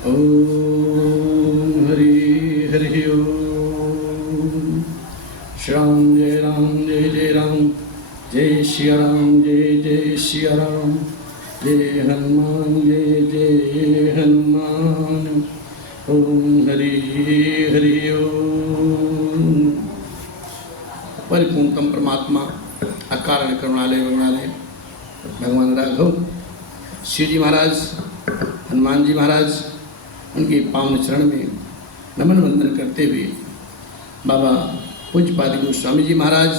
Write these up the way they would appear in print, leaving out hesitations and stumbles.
ओम हरि हरि ओम। श्याम जय राम जय जय राम, जय श्री राम जय जय श्री राम, जय हनुमान जय जय हनुमान। ओम हरि हरि ओम। परिपूर्णतम परमात्मा अकारण करुणालय वरुणालय भगवान राघव शिव जी महाराज, हनुमान जी महाराज, उनके पावन चरण में नमन वंदन करते हुए बाबा पूज्यपाद गोस्वामी जी महाराज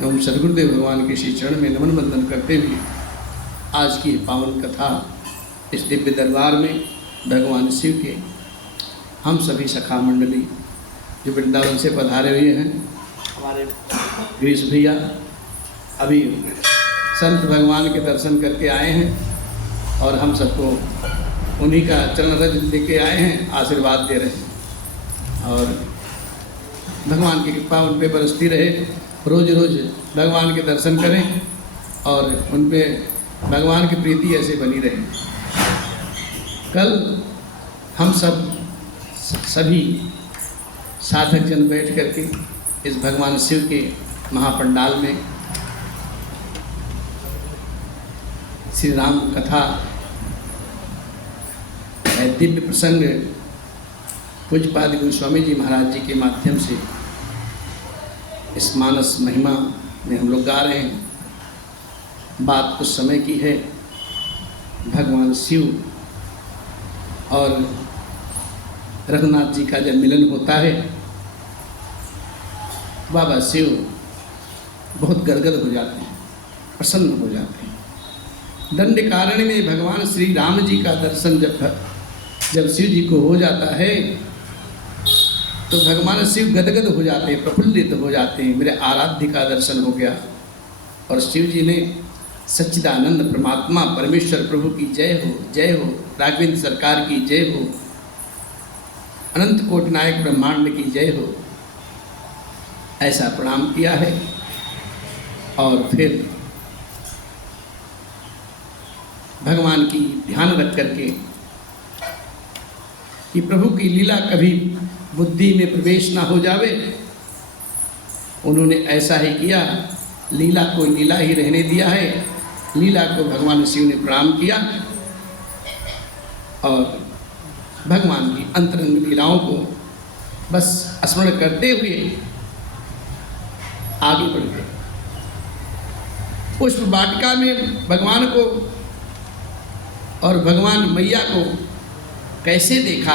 एवं सदगुरुदेव भगवान के श्री चरण में नमन वंदन करते हुए आज की पावन कथा इस दिव्य दरबार में भगवान शिव के हम सभी सखा मंडली जो वृंदावन से पधारे हुए हैं, हमारे गिरीश भैया अभी संत भगवान के दर्शन करके आए हैं और हम सबको उन्हीं का चरण रज लेके आए हैं, आशीर्वाद दे रहे हैं और भगवान की कृपा उन पे बरसती रहे। रोज रोज भगवान के दर्शन करें और उन पे भगवान की प्रीति ऐसे बनी रहे। कल हम सभी साधक जन बैठ करके इस भगवान शिव के महापंडाल में श्री राम कथा दिव्य प्रसंग पूज्यपाद गोस्वामी जी महाराज जी के माध्यम से इस मानस महिमा में हम लोग गा रहे हैं। बात कुछ समय की है, भगवान शिव और रघुनाथ जी का जब मिलन होता है, बाबा शिव बहुत गदगद हो जाते हैं, प्रसन्न हो जाते हैं। दंडकारण्य में भगवान श्री राम जी का दर्शन जब शिव जी को हो जाता है तो भगवान शिव गदगद हो जाते हैं, प्रफुल्लित हो जाते हैं। मेरे आराध्य का दर्शन हो गया और शिव जी ने सच्चिदानंद परमात्मा परमेश्वर प्रभु की जय हो, जय हो, राघवेंद्र सरकार की जय हो, अनंत कोटि नायक ब्रह्मांड की जय हो, ऐसा प्रणाम किया है। और फिर भगवान की ध्यान रख करके कि प्रभु की लीला कभी बुद्धि में प्रवेश ना हो जावे, उन्होंने ऐसा ही किया। लीला को लीला ही रहने दिया है। लीला को भगवान शिव ने प्रणाम किया और भगवान की अंतरंग लीलाओं को बस स्मरण करते हुए आगे बढ़ गए। पुष्प वाटिका में भगवान को और भगवान मैया को कैसे देखा,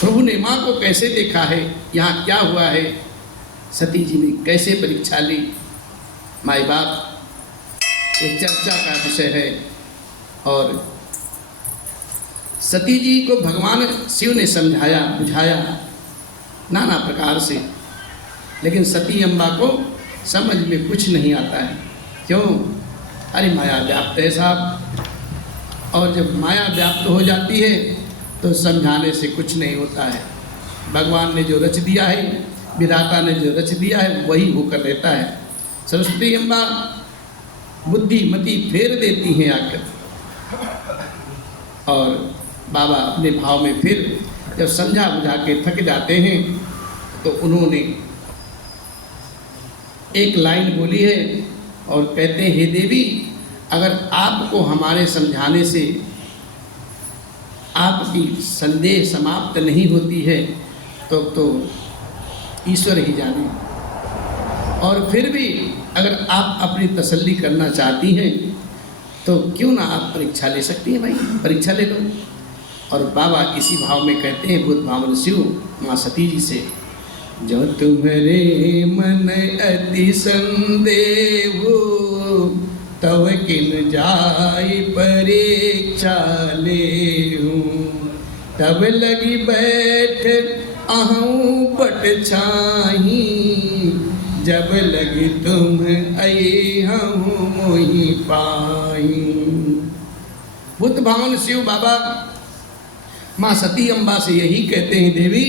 प्रभु ने माँ को कैसे देखा है, यहाँ क्या हुआ है, सती जी ने कैसे परीक्षा ली, माई बाप ये चर्चा का विषय है। और सती जी को भगवान शिव ने समझाया बुझाया नाना प्रकार से, लेकिन सती अम्बा को समझ में कुछ नहीं आता है। क्यों? अरे माया व्याप्त है साहब, और जब माया व्याप्त हो जाती है तो समझाने से कुछ नहीं होता है। भगवान ने जो रच दिया है, विधाता ने जो रच दिया है, वही होकर रहता है। सरस्वती अम्बा बुद्धि मति फेर देती हैं आकर, और बाबा अपने भाव में फिर जब समझा बुझा के थक जाते हैं तो उन्होंने एक लाइन बोली है और कहते हैं, हे देवी, अगर आपको हमारे समझाने से आपकी संदेह समाप्त नहीं होती है तो ईश्वर ही जाने। और फिर भी अगर आप अपनी तसल्ली करना चाहती हैं तो क्यों ना आप परीक्षा ले सकती हैं, भाई परीक्षा ले लो। और बाबा इसी भाव में कहते हैं बुद्ध भावन शिव माँ सती जी से, जो तुम्हारे मन अति संदेह तव किन जाय परीक्षा लेहूं, तब लगी बैठ अहूँ पट छाही, जब लगी तुम आई हूँ मोहि पाई। बुद्ध भावन शिव बाबा माँ सती अम्बा से यही कहते हैं, देवी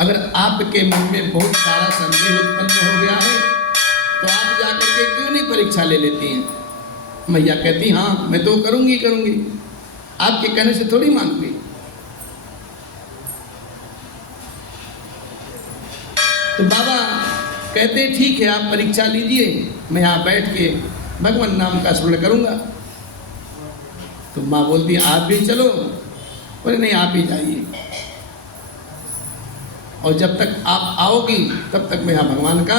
अगर आपके मन में बहुत सारा संदेह उत्पन्न हो गया है तो आप जाकर के क्यों नहीं परीक्षा ले लेती हैं। मैया कहती हाँ मैं तो करूँगी। आपके कहने से थोड़ी मानूंगी। तो बाबा कहते ठीक है, आप परीक्षा लीजिए, मैं यहाँ बैठ के भगवान नाम का स्मरण करूंगा। तो माँ बोलती आप भी चलो, बोले नहीं आप ही जाइए, और जब तक आप आओगी तब तक मैं यहाँ भगवान का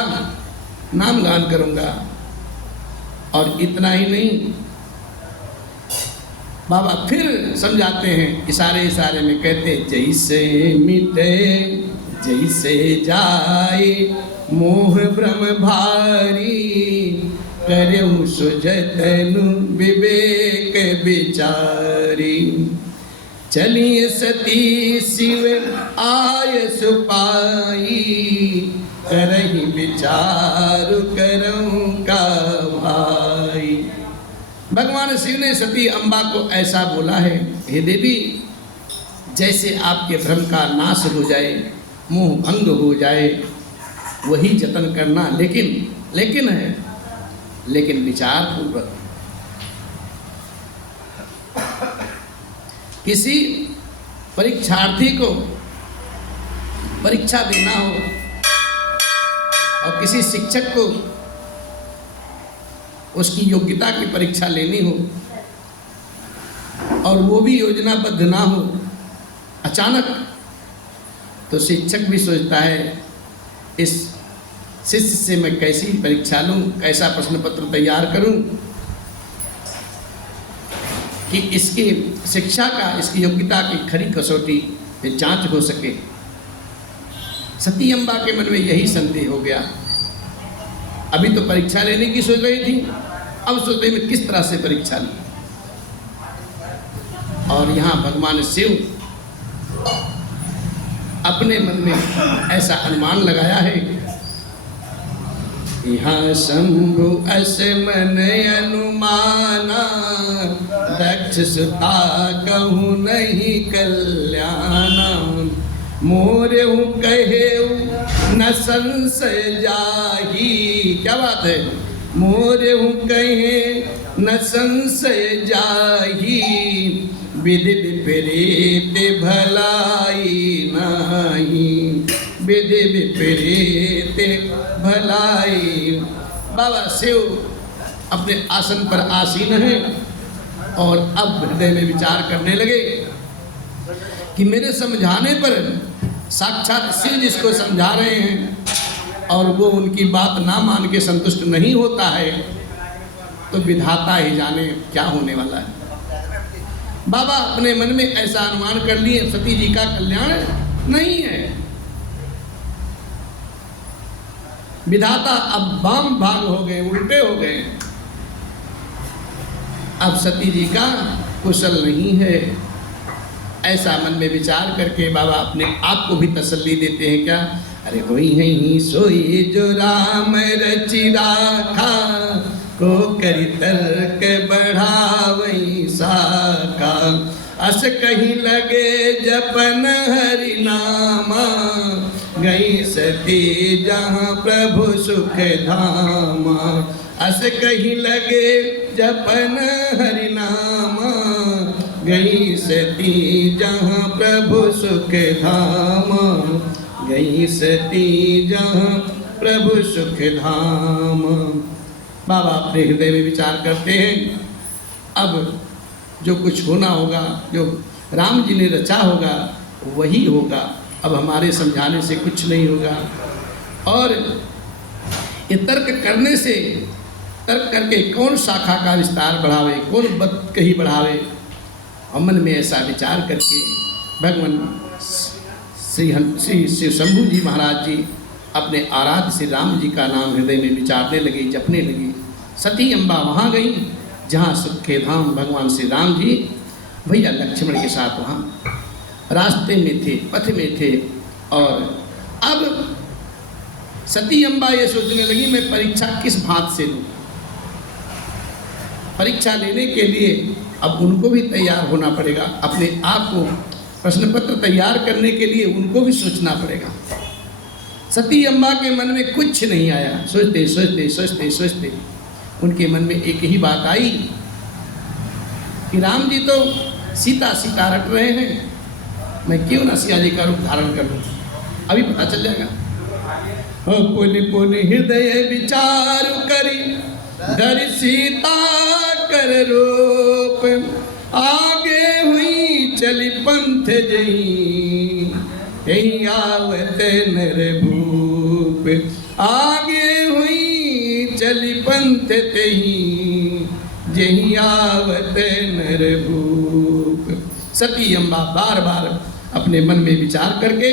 नाम गान करूंगा। और इतना ही नहीं, बाबा फिर समझाते हैं, इशारे इशारे में कहते जैसे मिटे जैसे जाए मोह भ्रम भारी, करऊं सुजतनु विवेक विचारी। चलिए सती शिव आय सुपाई, करही विचार करऊं का भाई। भगवान शिव ने सती अम्बा को ऐसा बोला है, हे देवी, जैसे आपके भ्रम का नाश हो जाए, मोह भंग हो जाए, वही जतन करना, लेकिन विचार पूर्वक। किसी परीक्षार्थी को परीक्षा देना हो और किसी शिक्षक को उसकी योग्यता की परीक्षा लेनी हो, और वो भी योजनाबद्ध ना हो, अचानक, तो शिक्षक भी सोचता है इस शिष्य से मैं कैसी परीक्षा लूं, कैसा प्रश्न पत्र तैयार करूं कि इसकी शिक्षा का, इसकी योग्यता की खरी कसौटी में जांच हो सके। सती अम्बा के मन में यही संदेह हो गया। अभी तो परीक्षा लेने की सोच रही थी, अब सोच रही मैं किस तरह से परीक्षा लूं। और यहाँ भगवान शिव अपने मन में ऐसा अनुमान लगाया है, यहाँ शंभु अस मन अनुमाना, दक्ष सुता कहूँ नहीं कल्याणा। मोरेहु कहेउ न संशय जाही, क्या बात है, मोरेहु कहे न संशय जाही, विधि विपरीत भलाई नाही, विधि विपरीत भलाई। बाबा शिव अपने आसन पर आसीन हैं और अब हृदय में विचार करने लगे कि मेरे समझाने पर साक्षात शिव जिसको समझा रहे हैं और वो उनकी बात ना मान के संतुष्ट नहीं होता है, तो विधाता ही जाने क्या होने वाला है। बाबा अपने मन में ऐसा अनुमान कर लिए, सती जी का कल्याण नहीं है। विधाता अब वाम भाग हो गए, उल्टे हो गए। अब सती जी का कुशल नहीं है। ऐसा मन में विचार करके बाबा अपने आप को भी तसल्ली देते हैं, क्या, अरे होई है ही सोई जो राम रचि राखा, को करी तर्क बढ़ावई साका। अस कहीं लगे जपन हरि नामा, गई सती जहाँ प्रभु सुख धामा। अस कहीं लगे जपन हरि नामा, गई सती जहाँ प्रभु सुख धामा। गई सती जहाँ प्रभु सुख धामा। बाबा अपने हृदय में विचार करते हैं, अब जो कुछ होना होगा, जो राम जी ने रचा होगा वही होगा, अब हमारे समझाने से कुछ नहीं होगा। और ये तर्क करने से, तर्क करके कौन शाखा का विस्तार बढ़ावे, कौन बद कही बढ़ावे। और मन में ऐसा विचार करके भगवान श्री शिव शंभु जी महाराज जी अपने आराध्य श्री राम जी का नाम हृदय में विचारने लगे, जपने लगे। सती अम्बा वहाँ गई जहाँ सुखे धाम भगवान श्री राम जी भैया लक्ष्मण के साथ वहाँ रास्ते में थे, पथ में थे। और अब सती अम्बा ये सोचने लगी मैं परीक्षा किस भांत से लूँ। परीक्षा लेने के लिए अब उनको भी तैयार होना पड़ेगा, अपने आप को प्रश्न पत्र तैयार करने के लिए उनको भी सोचना पड़ेगा। सती अम्बा के मन में कुछ नहीं आया। सोचते सोचते सोचते सोचते उनके मन में एक ही बात आई कि राम जी तो सीता सीता रट रहे हैं, मैं क्यों ना सिया जी का रूप धारण कर लूं, अभी पता चल जाएगा। पुनि पुनि हृदय विचार करी धर सीता कर रूप, आगे हुई चली पंथ जही यही आवत नर भूप, आगे हुई चली पंथ तही जही आवत नर भूप। सती अम्बा बार बार अपने मन में विचार करके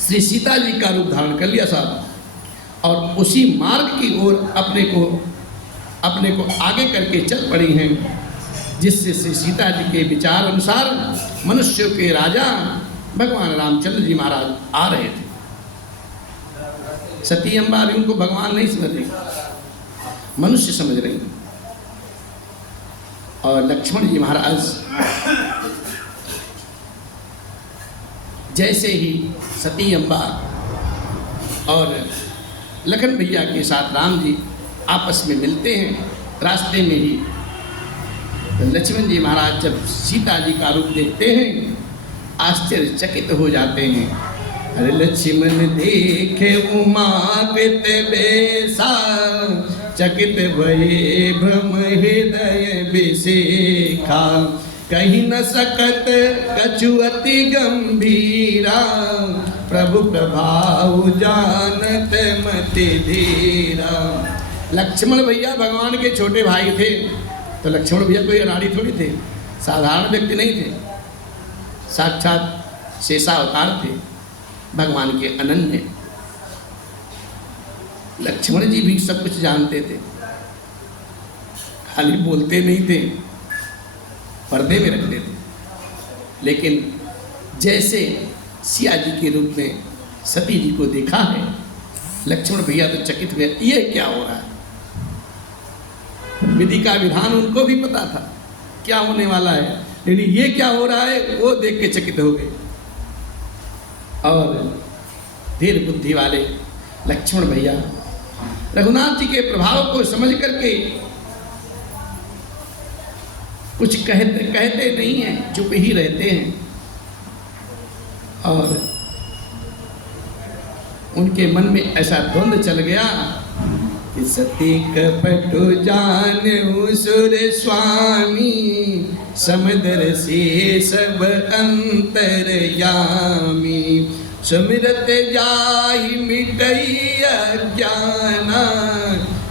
श्री सीता जी का रूप धारण कर लिया साहब, और उसी मार्ग की ओर अपने को आगे करके चल पड़ी हैं, जिससे श्री सीता जी के विचार अनुसार मनुष्यों के राजा भगवान रामचंद्र जी महाराज आ रहे थे। सती अम्बा भी उनको भगवान नहीं समझ रही, मनुष्य समझ रही। और लक्ष्मण जी महाराज जैसे ही सती अम्बा और लखन भैया के साथ राम जी आपस में मिलते हैं, रास्ते में ही तो लक्ष्मण जी महाराज जब सीता जी का रूप देखते हैं आश्चर्यचकित हो जाते हैं। अरे लक्ष्मण देखे उमा कृत बेसा, चकित भये भ्रम हृदय विसेखा, कहीं न सकत कछु अति गंभीरा, प्रभु प्रभाव जानत मति धीरा। लक्ष्मण भैया भगवान के छोटे भाई थे, तो लक्ष्मण भैया कोई अनाड़ी थोड़ी थे, साधारण व्यक्ति नहीं थे, साक्षात शेषावतार थे भगवान के अनन्य। लक्ष्मण जी भी सब कुछ जानते थे, खाली बोलते नहीं थे, पर्दे में रखते थे। लेकिन जैसे सिया जी के रूप में सती जी को देखा है, लक्ष्मण भैया तो चकित हुए, ये क्या हो रहा है। विधि का विधान उनको भी पता था क्या होने वाला है, लेकिन ये क्या हो रहा है वो देख के चकित हो गए। और धीर बुद्धि वाले लक्ष्मण भैया रघुनाथ जी के प्रभाव को समझ करके कुछ कहते नहीं हैं, चुप ही रहते हैं। और उनके मन में ऐसा द्वंद्व चल गया कि सती कपटु जानू सुर स्वामी, समुद्र से सब अंतरयामी, सुमिरत जाहि मिटई अज्ञाना,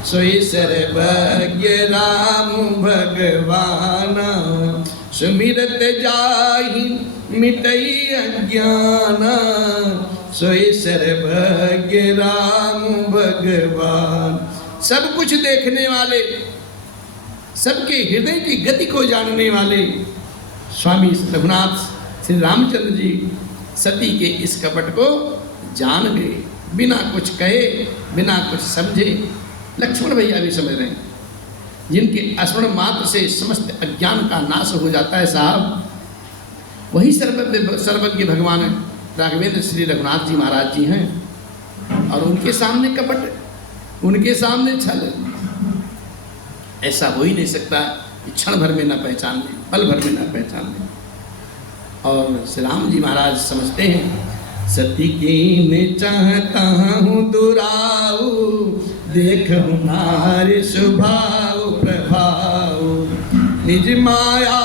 सोई सर्वज्ञ राम भगवाना, सुमिरत जाहि मिटई अज्ञाना, सोई सर्वज्ञ राम भगवान। सब कुछ देखने वाले, सबके हृदय की गति को जानने वाले स्वामी रघुनाथ श्री रामचंद्र जी सती के इस कपट को जान गए, बिना कुछ कहे, बिना कुछ समझे। लक्ष्मण भैया भी समझ रहे हैं, जिनके स्मरण मात्र से समस्त अज्ञान का नाश हो जाता है साहब, वही सर्वज्ञ भगवान राघवेंद्र श्री रघुनाथ जी महाराज जी हैं। और उनके सामने कपट, उनके सामने छल, ऐसा हो ही नहीं सकता कि क्षण भर में न पहचान लें, पल भर में न पहचान लें। और श्री राम जी महाराज समझते हैं, सती की मैं चाहता हूँ दुराऊ, देखूं नारी स्वभाव प्रभाव, निज माया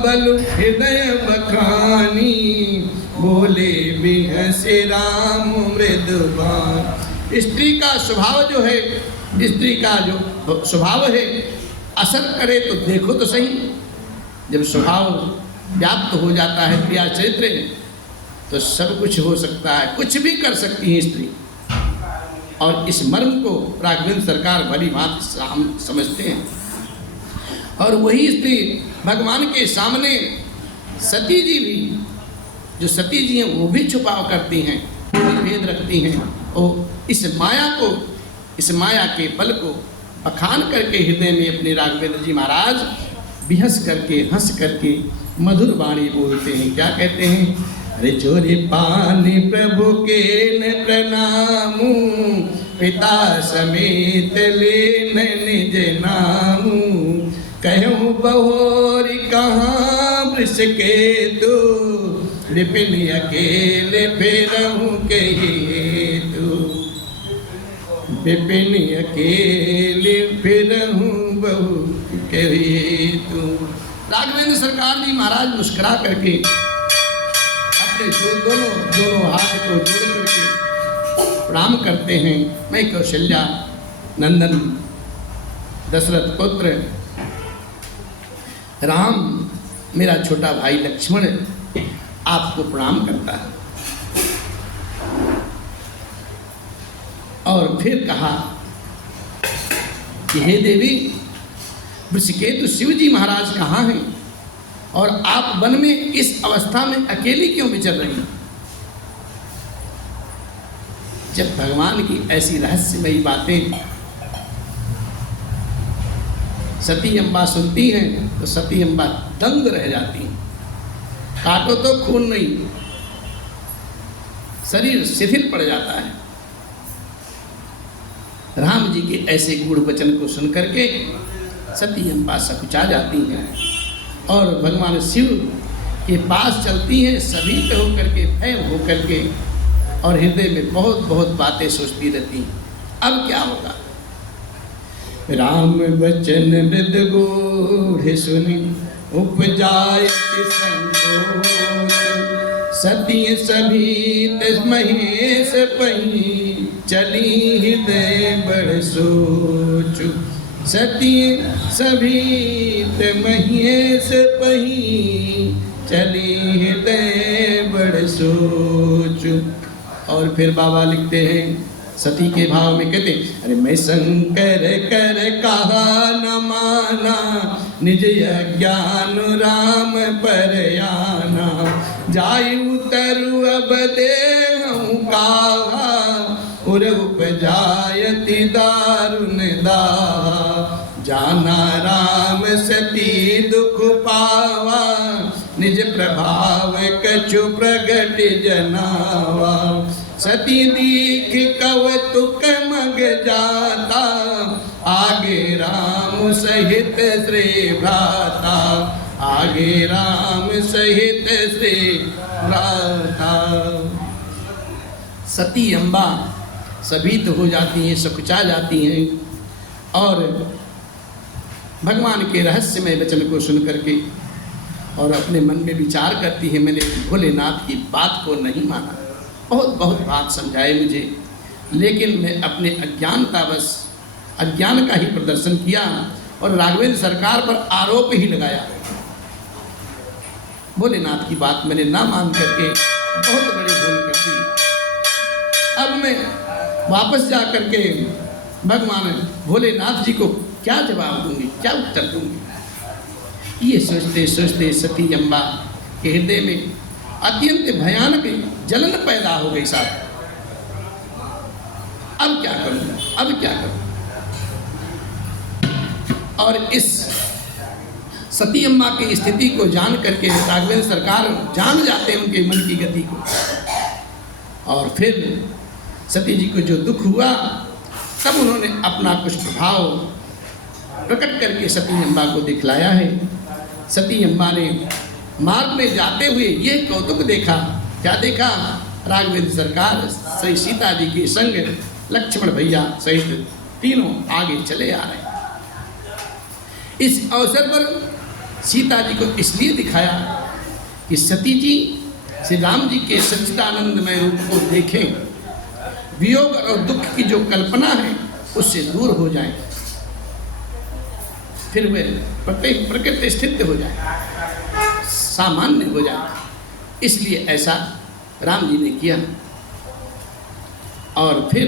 बल हृदय बखानी, बोले बिहसे राम मृदुबान। स्त्री का स्वभाव जो है, स्त्री का जो स्वभाव है, असर करे तो देखो तो सही। जब स्वभाव व्याप्त हो जाता है प्रिया चरित्र, तो सब कुछ हो सकता है, कुछ भी कर सकती है स्त्री। और इस मर्म को राघवेंद्र सरकार भली भांति समझते हैं। और वही स्त्री भगवान के सामने सती जी भी, जो सती जी हैं वो भी छुपाव करती हैं, भेद रखती हैं, और इस माया को, इस माया के बल को बखान करके हृदय में अपने राघवेंद्र जी महाराज बिहस करके, हंस करके मधुर वाणी बोलते हैं। क्या कहते हैं? अरे चोरी पानी प्रभु के न प्रणामू, पिता समेत लेन निज नामू, कहूँ बहोरी कहाँ वृषके तू विपिन अकेले फेरहूं के तू विपिन अकेले फिरहूं बहु के तू। राघवेंद्र सरकार जी महाराज मुस्कुरा करके अपने दोनों हाथ को जोड़ करके प्रणाम करते हैं। मैं कौशल्या नंदन दशरथ पुत्र राम, मेरा छोटा भाई लक्ष्मण आपको प्रणाम करता है। और फिर कहा कि हे देवी, वृषकेतु शिव जी महाराज कहाँ हैं और आप वन में इस अवस्था में अकेली क्यों विचर रही हैं? जब भगवान की ऐसी रहस्यमयी बातें सती अम्बा सुनती हैं तो सती अम्बा दंग रह जाती हैं। काटो तो खून नहीं, शरीर शिथिल पड़ जाता है। राम जी के ऐसे गूढ़ वचन को सुनकर के सती अम्बा सकुचा जाती हैं और भगवान शिव के पास चलती हैं, सभी पे होकर के, भय होकर के, और हृदय में बहुत बहुत बातें सोचती रहती हैं। अब क्या होगा? राम बचन मृद गूढ़ सुनि उपजाय संतोष, सती सभी महेश पही चली हृदय बड़ सोचु। सती सभी महेश पही चली हृदय बड़ सोचु। और फिर बाबा लिखते हैं सती के भाव में, कहते अरे मैं शंकर कर कहा न माना, निज अज्ञान राम पर आना। जाय उतरु अब देहूं कहा, उर उपजायति दारुण दाहा। जाना राम सती दुख पावा, निज प्रभाव कछु प्रगट जनावा। सती दीख कवतुक मग जाता, आगे राम सहित श्री भ्राता। आगे राम सहित श्री भ्राता। सती अम्बा सभीत हो जाती हैं, सकुचा जाती हैं और भगवान के रहस्यमय वचन को सुन करके और अपने मन में विचार करती है, मैंने भोलेनाथ की बात को नहीं माना। बहुत बहुत बात समझाए मुझे, लेकिन मैं अपने अज्ञानतावश अज्ञान का ही प्रदर्शन किया और राघवेंद्र सरकार पर आरोप ही लगाया। भोलेनाथ की बात मैंने ना मान करके बहुत बड़ी भूल कर दी। अब मैं वापस जा करके भगवान भोलेनाथ जी को क्या जवाब दूंगी, क्या उत्तर दूंगी? ये सोचते सोचते सती अम्बा के हृदय में अत्यंत भयानक जलन पैदा हो गई साहब। अब क्या करूं, अब क्या करूं? और इस सती अम्मा की स्थिति को जान करके राघवेंद्र सरकार जान जाते हैं उनके मन की गति को। और फिर सती जी को जो दुख हुआ, तब उन्होंने अपना कुछ प्रभाव प्रकट करके सती अम्बा को दिखलाया है। सती अम्बा ने मार्ग में जाते हुए ये कौतुक देखा। क्या देखा? राघवेंद्र सरकार श्री सीता जी के संग लक्ष्मण भैया सहित तीनों आगे चले आ रहे हैं। इस अवसर पर सीता जी को इसलिए दिखाया कि सती जी श्री राम जी के सच्चिदानंदमय रूप को देखें, वियोग और दुख की जो कल्पना है उससे दूर हो जाए, फिर वे प्रकृति स्थित हो जाए, सामान्य हो जाए। इसलिए ऐसा राम जी ने किया। और फिर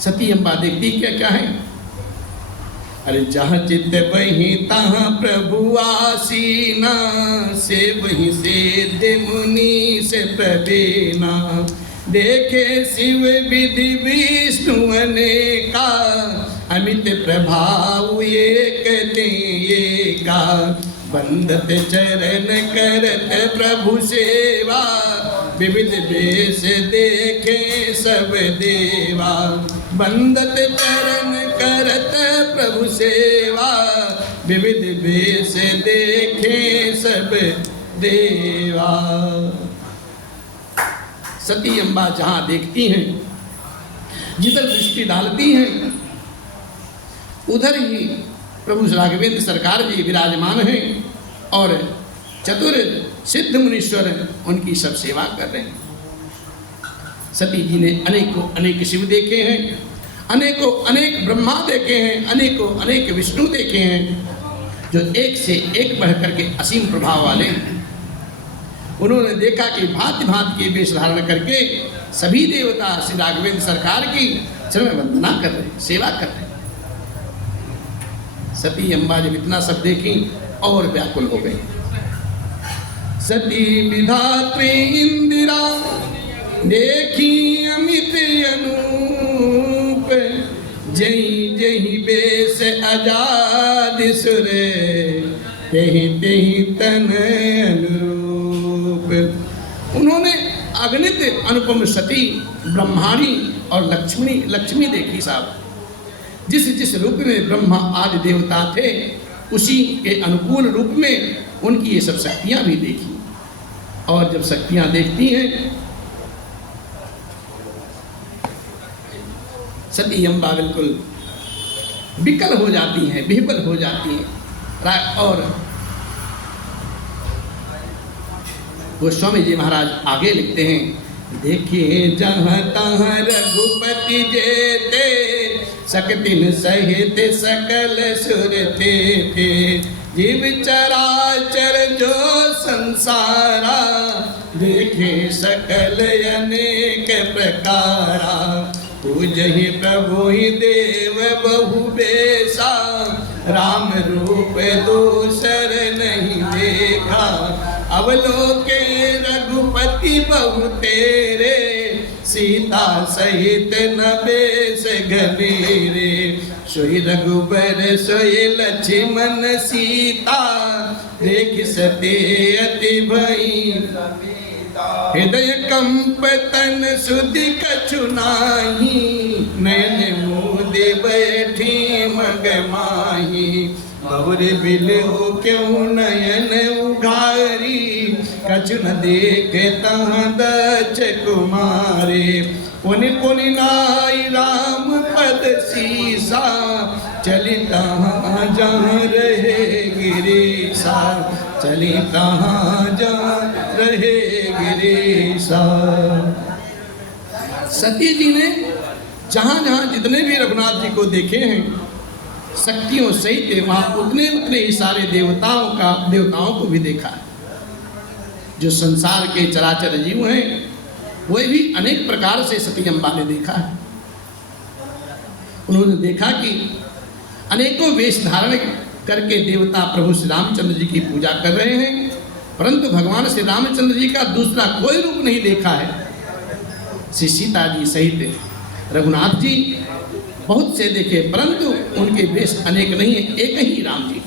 सती अम्बा देखती क्या क्या है, अरे जहाँ चित्त वहीं तहाँ प्रभु आसीना, से वहीं से मुनि से प्रवीणा। देखे शिव विधि विष्णु अनेका, अमित प्रभाव एक ते का। बंदत चरण करत प्रभु सेवा, विविध वेश देखे सब देवा। बंदत चरण करत प्रभु सेवा, विविध वेश देखे सब देवा। सती अम्बा जहां देखती हैं, जिधर दृष्टि डालती हैं, उधर ही प्रभु राघवेंद्र सरकार जी विराजमान हैं और चतुर सिद्ध मुनीश्वर उनकी सब सेवा कर रहे हैं। सती जी ने अनेकों अनेक शिव देखे हैं, अनेकों अनेक ब्रह्मा देखे हैं, अनेकों अनेक विष्णु देखे हैं, जो एक से एक बढ़ करके असीम प्रभाव वाले हैं। उन्होंने देखा कि भांति भांति के वेश धारण करके सभी देवता श्री राघवेंद्र सरकार की चरण वंदना कर रहे हैं, सेवा कर रहे हैं। सती अम्बा जब इतना सब देखी और व्याकुल हो गई। सती विधात्री इंदिरा देखी अमित अनूप, जही जही बेस आजाद सुरे, तेहि तेहि तन अनुरूप। उन्होंने अगणित अनुपम सती, ब्रह्माणी और लक्ष्मी देखी साहब। जिस जिस रूप में ब्रह्मा आदि देवता थे, उसी के अनुकूल रूप में उनकी ये सब शक्तियां भी देखी। और जब शक्तियां देखती हैं, सती अम्बा बिल्कुल विकल हो जाती हैं, विह्वल हो जाती हैं। और गोस्वामी जी महाराज आगे लिखते हैं, देखिए जहाँ तहाँ रघुपति जेते, सकतिन सहित सकल सुर थे। जीव चराचर जो संसारा, देखे सकल अनेक प्रकारा। पूजहि प्रभु ही देव बहु बेसा, राम रूप दूसर नहीं देखा। अवलोके रघुपति बहु तेरे, सीता सहित न बेस घनेरे। सोई रघुबर सोई लक्ष्मण सीता, देख सते अति भई। हृदय कंप तन सुधि कछु नाही, नैन मुदे बैठी मग माही। बहुर बिलहु क्यों नयन उघारी, कछु न देखे तहाँ दक्ष कुमारे। पुनि पुनि नाई राम पद सीसा, चली तहाँ जहाँ रहे गिरीसा। चली तहाँ जहाँ रहे गिरीसा। सती जी ने जहाँ जहाँ जितने भी रघुनाथ जी को देखे हैं, शक्तियों सहित वहाँ उतने उतने ही सारे देवताओं को भी देखा है। जो संसार के चराचर जीव हैं, वह भी अनेक प्रकार से सती अम्बा ने देखा है। उन्होंने देखा कि अनेकों वेश धारण करके देवता प्रभु श्री रामचंद्र जी की पूजा कर रहे हैं, परंतु भगवान श्री रामचंद्र जी का दूसरा कोई रूप नहीं देखा है। श्री सीता जी सहित रघुनाथ जी बहुत से देखे, परंतु उनके वेश अनेक नहीं है, एक ही राम जी,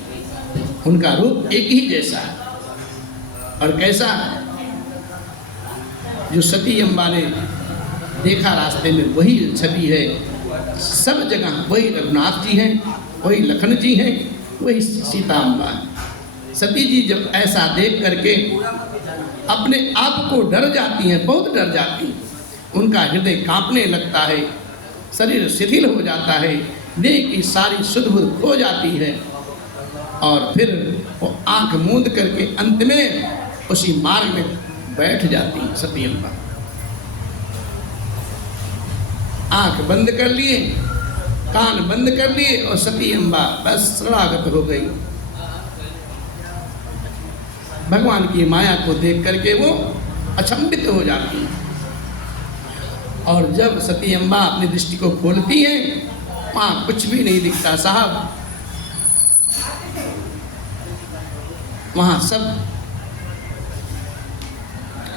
उनका रूप एक ही जैसा है। और कैसा जो सती अम्बा ने देखा रास्ते में, वही छवि है सब जगह। वही रघुनाथ जी हैं, वही लखन जी हैं, वही सीता अम्बा है। सती जी जब ऐसा देख करके अपने आप को डर जाती हैं, बहुत डर जाती हैं। उनका हृदय कांपने लगता है, शरीर शिथिल हो जाता है, देह की सारी सुध बुध खो जाती है। और फिर वो आंख मूंद करके अंत में उसी मार्ग में बैठ जाती है सती अम्बा। आंख बंद कर लिए, कान बंद कर लिए और सती अम्बा बस शरणागत हो गई। भगवान की माया को देख करके वो अचंभित हो जाती है। और जब सती अम्बा अपनी दृष्टि को खोलती है, वहाँ कुछ भी नहीं दिखता साहब। वहाँ सब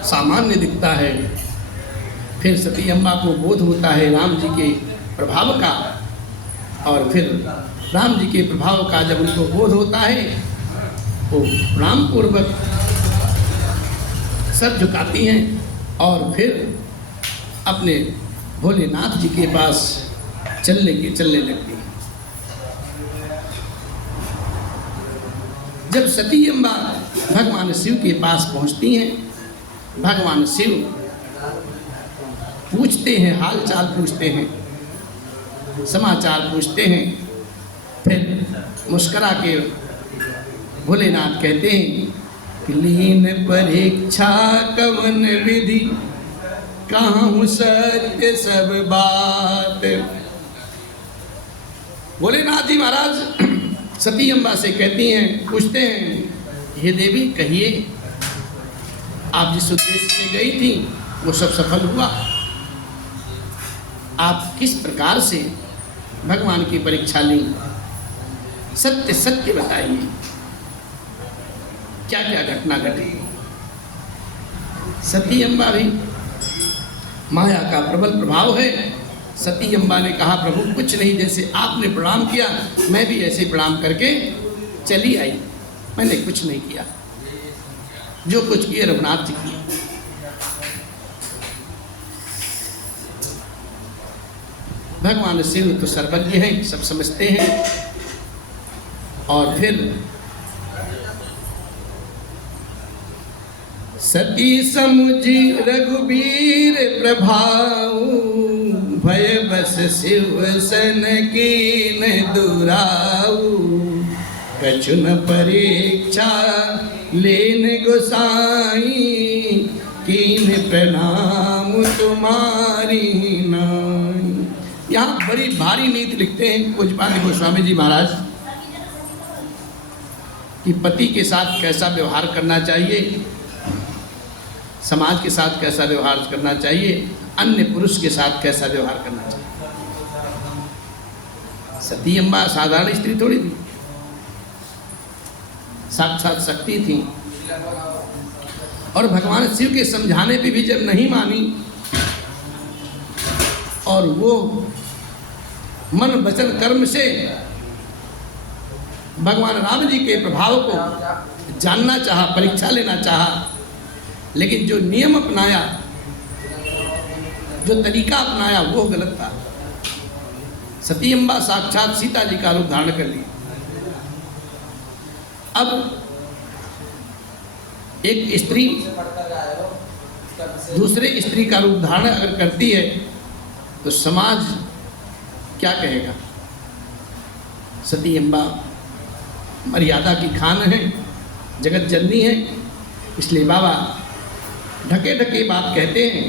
सामान्य दिखता है। फिर सती अम्बा को बोध होता है राम जी के प्रभाव का। और फिर राम जी के प्रभाव का जब उनको बोध होता है, वो राम पूर्वक सर झुकाती हैं और फिर अपने भोलेनाथ जी के पास चलने लगती हैं। जब सती अम्बा भगवान शिव के पास पहुंचती हैं, भगवान शिव पूछते हैं, हाल चाल पूछते हैं, समाचार पूछते हैं। फिर मुस्करा के भोलेनाथ कहते हैं कि लीन परीक्षा कवन विधि, कहूँ सत्य सब बात। भोलेनाथ जी महाराज सती अम्बा से कहती हैं, पूछते हैं, हे देवी कहिए, आप जिस उद्देश्य से गई थी वो सब सफल हुआ? आप किस प्रकार से भगवान की परीक्षा ली? सत्य सत्य बताइए, क्या क्या घटना घटी? सती अम्बा भी माया का प्रबल प्रभाव है। सती अम्बा ने कहा, प्रभु कुछ नहीं, जैसे आपने प्रणाम किया मैं भी ऐसे प्रणाम करके चली आई, मैंने कुछ नहीं किया, जो कुछ किए रघुनाथ जी किए। भगवान शिव तो सर्वज्ञ हैं, सब समझते हैं। और फिर सती समुझी रघुबीर प्रभाऊ, भय बस शिव सन कीन दुराऊ, कछु न परीक्षा लेन गोसाई, कीन प्रणाम तुम्हारी नाई। यहाँ बड़ी भारी नीति लिखते हैं पूज्यपाद गोस्वामी जी महाराज कि पति के साथ कैसा व्यवहार करना चाहिए, समाज के साथ कैसा व्यवहार करना चाहिए, अन्य पुरुष के साथ कैसा व्यवहार करना चाहिए। सती अम्बा साधारण स्त्री थोड़ी थी, साक्षात शक्ति थी। और भगवान शिव के समझाने पे भी जब नहीं मानी और वो मन वचन कर्म से भगवान राम जी के प्रभाव को जानना चाहा, परीक्षा लेना चाहा, लेकिन जो नियम अपनाया, जो तरीका अपनाया वो गलत था। सती अम्बा साक्षात सीता जी का रूप धारण कर ली। अब एक स्त्री दूसरे स्त्री का रूप धारण अगर करती है तो समाज क्या कहेगा? सती अम्बा मर्यादा की खान है, जगत जननी है, इसलिए बाबा ढके ढके बात कहते हैं।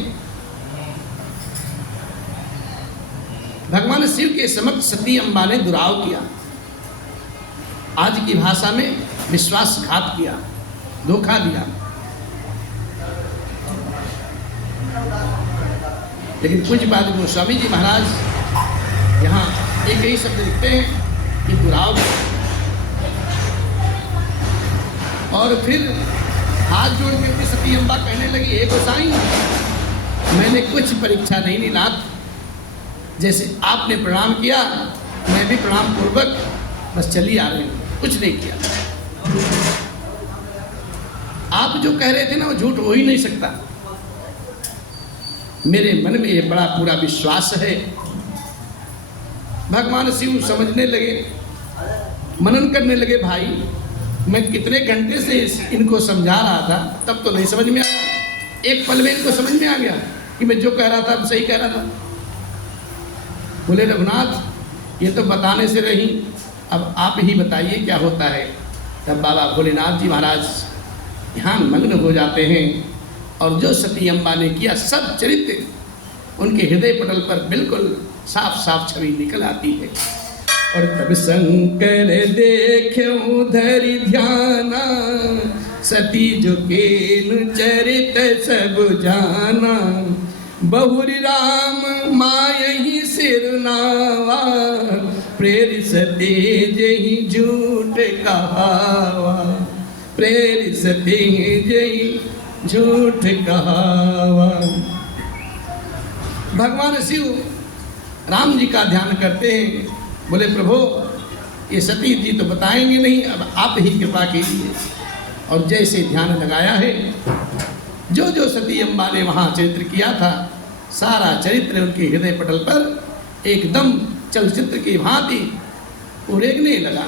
भगवान शिव के समक्ष सती अम्बा ने दुराव किया, आज की भाषा में विश्वासघात किया, धोखा दिया। लेकिन पूज्यपाद गोस्वामी जी महाराज यहाँ एक ही शब्द लिखते हैं कि दुराव। और फिर हाथ जोड़ करके सती अम्बा कहने लगी, हे गोसाई, मैंने कुछ परीक्षा नहीं ली नाथ, जैसे आपने प्रणाम किया मैं भी प्रणाम पूर्वक बस चली आ रही हूँ, कुछ नहीं किया। आप जो कह रहे थे ना वो झूठ हो ही नहीं सकता। मेरे मन में ये बड़ा पूरा विश्वास है। भगवान शिव समझने लगे, मनन करने लगे, भाई मैं कितने घंटे से इनको समझा रहा था, तब तो नहीं समझ में आया, एक पल में इनको समझ में आ गया कि मैं जो कह रहा था सही कह रहा था। बोले रघुनाथ ये तो बताने से रही, अब आप ही बताइए क्या होता है। तब बाबा भोलेनाथ जी महाराज ध्यान मग्न हो जाते हैं और जो सती अम्बा ने किया सब चरित्र उनके हृदय पटल पर बिल्कुल साफ साफ छवि निकल आती है। और तब शंकर देख्यो धरि ध्याना, सती जो केन चरित सब जाना, बहुरी राम मायहि सिर नावा, प्रेरि सती जहि झूठ कहावा, प्रेरि सती जहि झूठ कहावा। भगवान शिव राम जी का ध्यान करते हैं। बोले प्रभु ये सती जी तो बताएंगे नहीं, अब आप ही कृपा कीजिए। और जैसे ध्यान लगाया है, जो जो सती अम्बा ने वहाँ चरित्र किया था सारा चरित्र उनके हृदय पटल पर एकदम चलचित्र की भांति उरेगने लगा।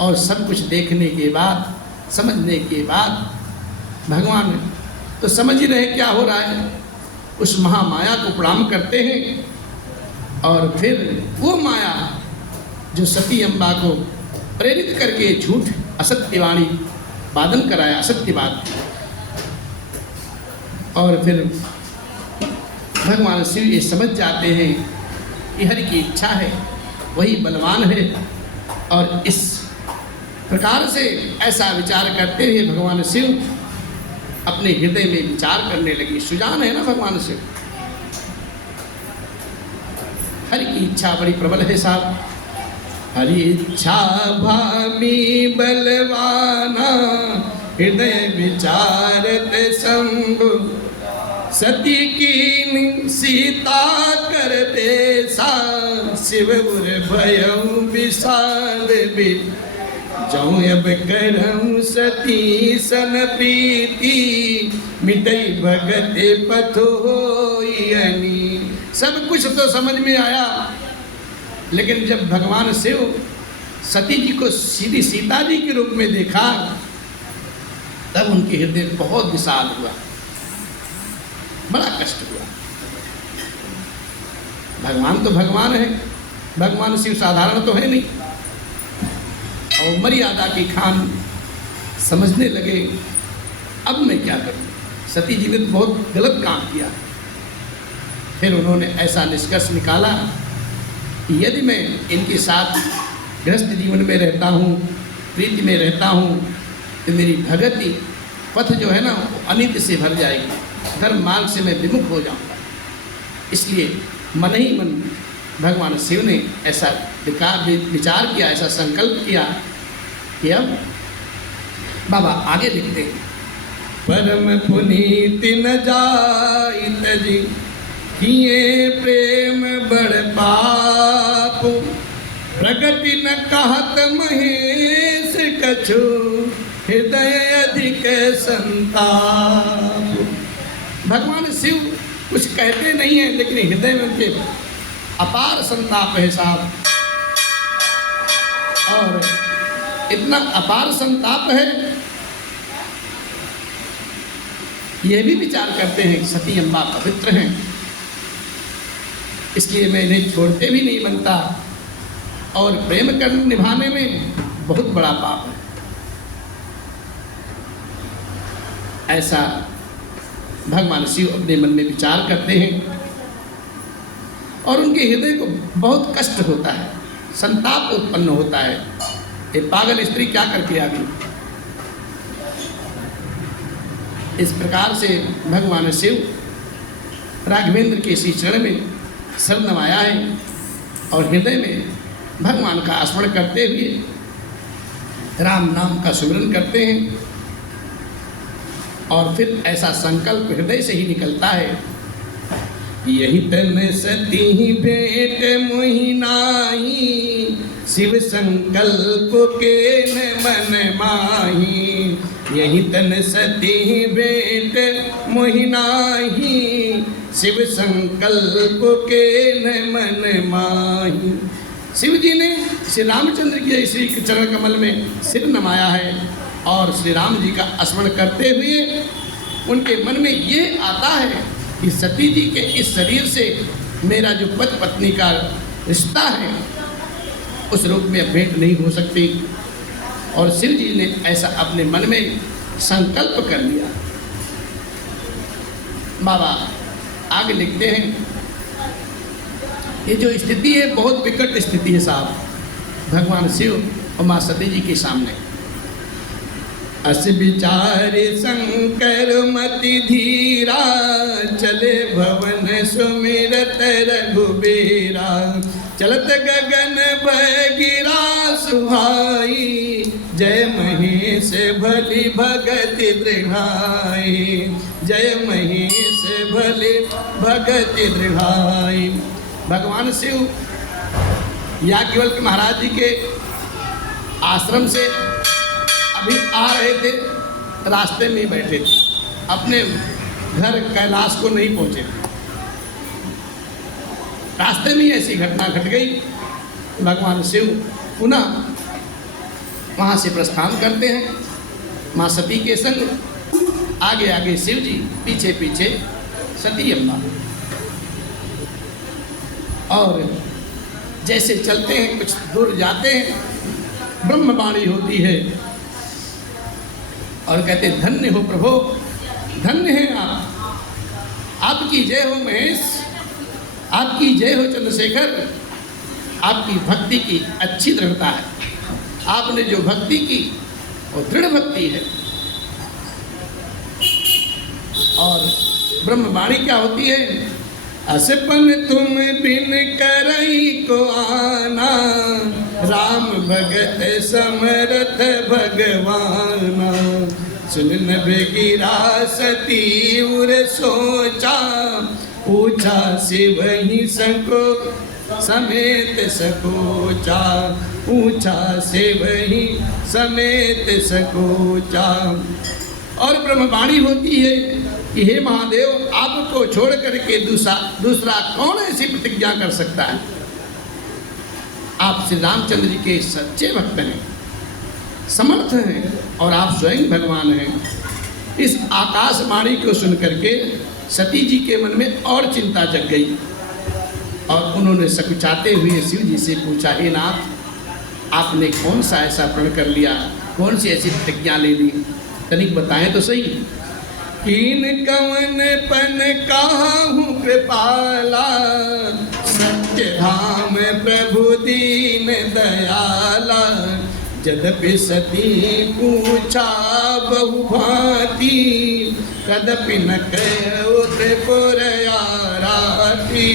और सब कुछ देखने के बाद, समझने के बाद भगवान तो समझ ही रहे क्या हो रहा है, उस महामाया को प्रणाम करते हैं। और फिर वो माया जो सती अम्बा को प्रेरित करके झूठ असत्यवाणी वादन कराया, असत्यवाद, और फिर भगवान शिव ये समझ जाते हैं कि हरि की इच्छा है, वही बलवान है। और इस प्रकार से ऐसा विचार करते हुए भगवान शिव अपने हृदय में विचार करने लगे। सुजान है ना भगवान शिव, हरि की इच्छा बड़ी प्रबल है साहब। हरि इच्छा भामी बलवाना, हृदय विचारत शंभु, सती की सीता कर देसा, शिव उर भयउ विषाद भी, जाऊं अब करम सती सन प्रीति, मिटई भगत पथ होइनी। सब कुछ तो समझ में आया, लेकिन जब भगवान शिव सती जी को सीधी सीता जी के रूप में देखा, तब उनके हृदय बहुत विषाद हुआ, बड़ा कष्ट हुआ। भगवान तो भगवान है, भगवान शिव साधारण तो है नहीं। और मर्यादा की खान समझने लगे, अब मैं क्या करूं, सती जी ने तो बहुत गलत काम किया। फिर उन्होंने ऐसा निष्कर्ष निकाला कि यदि मैं इनके साथ गृहस्थ जीवन में रहता हूँ, प्रीति में रहता हूँ, तो मेरी भगति पथ जो है ना वो अनित्य से भर जाएगी, धर्म मार्ग से मैं विमुख हो जाऊंगा। इसलिए मन ही मन भगवान शिव ने ऐसा विचार किया, ऐसा संकल्प किया कि अब बाबा आगे लिखते हैं, परम पुनीत न जाइत जी, किए प्रेम बड़ पाप, प्रगति न कहत महेश कछु, हृदय अधिक संताप। भगवान शिव कुछ कहते नहीं है, लेकिन हृदय में उनके अपार संताप है साहब। और इतना अपार संताप है, ये भी विचार करते हैं सती अम्बा पवित्र हैं, इसलिए मैं इन्हें छोड़ते भी नहीं बनता, और प्रेम कर निभाने में बहुत बड़ा पाप है। ऐसा भगवान शिव अपने मन में विचार करते हैं, और उनके हृदय को बहुत कष्ट होता है, संताप उत्पन्न होता है। ये पागल स्त्री क्या करके आ गई। इस प्रकार से भगवान शिव राघवेंद्र के श्री चरण में सर नवाया है, और हृदय में भगवान का स्मरण करते हुए राम नाम का सुमिरन करते हैं। और फिर ऐसा संकल्प हृदय से ही निकलता है, यही तन सती भेंट मोहि नाही, शिव संकल्प के न मन माही, यही तन सती भेंट मोहि नाही, शिव संकल्प के न मन माही। शिव जी ने श्री रामचंद्र के श्री चरण कमल में सिर नमाया है, और श्री राम जी का स्मरण करते हुए उनके मन में ये आता है कि सती जी के इस शरीर से मेरा जो पति पत्नी का रिश्ता है उस रूप में भेंट नहीं हो सकती। और शिव जी ने ऐसा अपने मन में संकल्प कर लिया। बाबा आगे लिखते हैं, ये जो स्थिति है बहुत विकट स्थिति है साहब भगवान शिव और माँ सती जी के सामने। अस विचारे शंकर मति धीरा, चले भवन सुमिरत रघुबीरा, चलत गगन बगिरा सुहाई, जय महेश भली भगति दृढ़ाई, जय महेश भली भगति दृढ़ाई। भगवान शिव याज्ञवल्क्य महाराज जी के आश्रम से अभी आ रहे थे, रास्ते में ही बैठे थे, अपने घर कैलाश को नहीं पहुंचे थे। रास्ते में ही ऐसी घटना घट गई। भगवान शिव पुनः वहाँ से प्रस्थान करते हैं माँ सती के संग। आगे आगे शिव जी, पीछे पीछे सती अम्बा। और जैसे चलते हैं, कुछ दूर जाते हैं, ब्रह्मवाणी होती है और कहते हैं, धन्य हो प्रभु, धन्य हैं आप, आपकी जय हो महेश, आपकी जय हो चंद्रशेखर, आपकी भक्ति की अच्छी दृढ़ता है, आपने जो भक्ति की वो दृढ़ भक्ति है। और ब्रह्मवाणी क्या होती है? असपन तुम बिन करई को आना, राम भगत समरथ भगवाना, सुन बेगिरा सती उर सोचा, पूछा शिव ही सको समेत सकोचा, पूछा शिव ही समेत सकोचा। और ब्रह्मवाणी होती है कि हे महादेव, आपको छोड़ करके दूसरा कौन ऐसी प्रतिज्ञा कर सकता है? आप श्री रामचंद्र जी के सच्चे भक्त हैं, समर्थ हैं और आप स्वयं भगवान हैं। इस आकाशवाणी को सुन करके सती जी के मन में और चिंता जग गई और उन्होंने सकुचाते हुए शिव जी से पूछा, हे नाथ, आपने कौन सा ऐसा प्रण कर लिया, कौन सी ऐसी प्रतिज्ञा ले ली, तनिक बताएं तो सही। कीन कवन पन काहू कृपाला, सत्य धाम प्रभु दीन दयाला, यद्यपि सती पूछा बहु भांति, कदपि न कहो त्रिपुरया राती,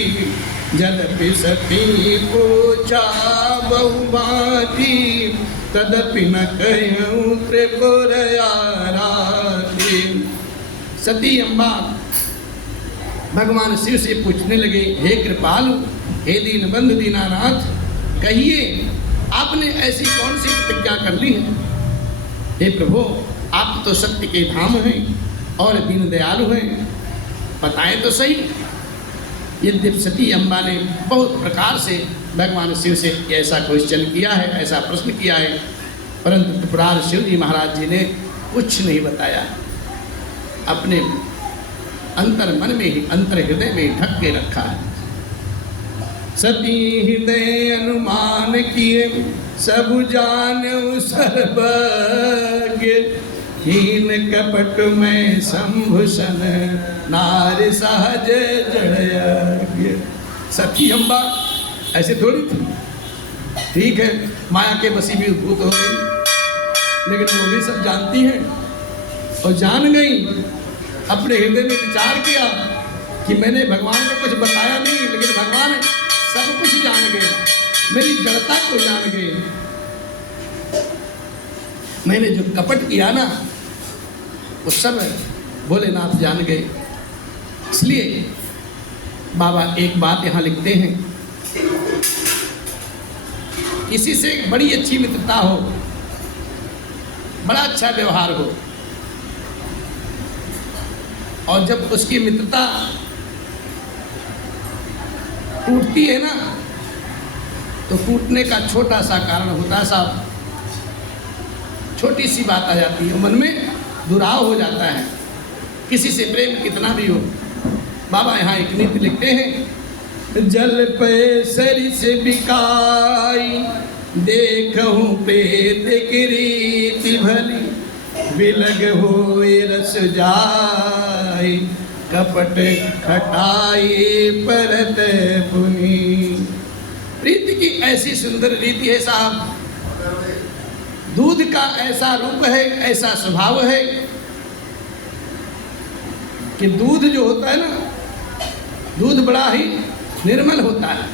यद्यपि सती पूछा बहु भांति, तदपि न कहो त्रिपुरया राती। सती अम्बा भगवान शिव से पूछने लगे, हे कृपालु, हे दीन बंधु दीनानाथ, कहिए आपने ऐसी कौन सी प्रतिज्ञा कर ली है? हे प्रभु, आप तो सत्य के धाम हैं और दीन दयालु हैं, बताएं तो सही। यद्यपि सती अम्बा ने बहुत प्रकार से भगवान शिव से ऐसा क्वेश्चन किया है, ऐसा प्रश्न किया है, परंतु त्रिपुरार शिव जी महाराज जी ने कुछ नहीं बताया। अपने अंतर मन में ही, अंतर हृदय में ही ढक के रखा है। सती हृदय अनुमान किए, सब जान सर्वज्ञ, हीन कपट में शंभुषण, नार सहज जड़यज्ञ। सती अम्बा ऐसे थोड़ी थी, ठीक है, माया के बसी भी उद्भूत हो गई, लेकिन वो भी सब जानती हैं और जान गई। अपने हृदय में विचार किया कि मैंने भगवान को कुछ बताया नहीं, लेकिन भगवान सब कुछ जान गए, मेरी जड़ता को जान गए। मैंने जो कपट किया ना, वो सब भोलेनाथ जान गए। इसलिए बाबा एक बात यहाँ लिखते हैं, किसी से बड़ी अच्छी मित्रता हो, बड़ा अच्छा व्यवहार हो, और जब उसकी मित्रता टूटती है ना, तो टूटने का छोटा सा कारण होता है साहब, छोटी सी बात आ जाती है, मन में दुराव हो जाता है। किसी से प्रेम कितना भी हो, बाबा यहाँ एक नीति लिखते हैं, जल पे सरिस बिकाई, देखूं पेट की रीति भली, बिलग होए रस जाई, कपट खटाई परत पुनी। प्रीति की ऐसी सुंदर रीति है साहब, दूध का ऐसा रूप है, ऐसा स्वभाव है कि दूध जो होता है ना, दूध बड़ा ही निर्मल होता है।